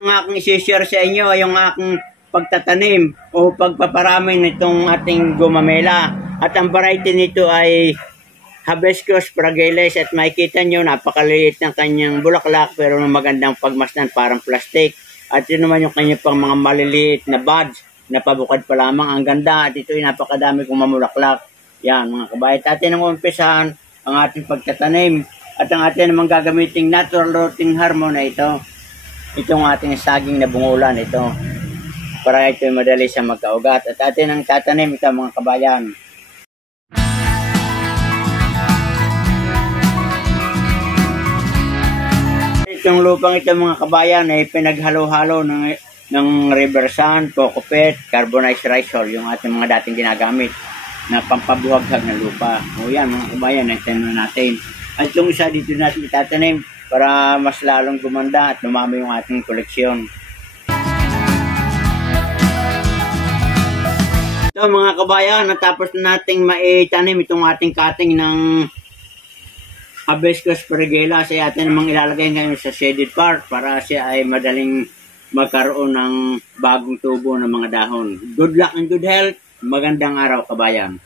Ang aking isi-share sa inyo ay yung aking pagtatanim o pagpaparami nitong ating gumamela. At ang variety nito ay Hibiscus fragilis at makikita nyo napakaliit ng kanyang bulaklak pero magandang pagmasdan parang plastic. At yun naman yung kanyang pang mga maliliit na buds na pabukad pa lamang. Ang ganda at ito ay napakadami kong mamulaklak. Yan mga kabayan. At atin ang umpisahan ang ating pagtatanim at ang atin namang gagamiting natural rooting hormone na ito. Itong ating saging na bungulan ito para ito madali sa magkaugat at atin ang tatanim ito mga kabayan. Itong lupang ito mga kabayan ay pinaghalo-halo ng river sand, coco peat, carbonized rice hull, yung ating mga dating ginagamit na pampabuhaghag na lupa. O yan mga kabayan, natin natin. At yung isa dito natin itatanim para mas lalong gumanda at lumami yung ating koleksyon. So mga kabayan, natapos na nating maitanim itong ating cutting ng Hibiscus fragilis ay atin namang ilalagay ngayon sa shaded part para siya ay madaling magkaroon ng bagong tubo ng mga dahon. Good luck and good health. Magandang araw kabayan.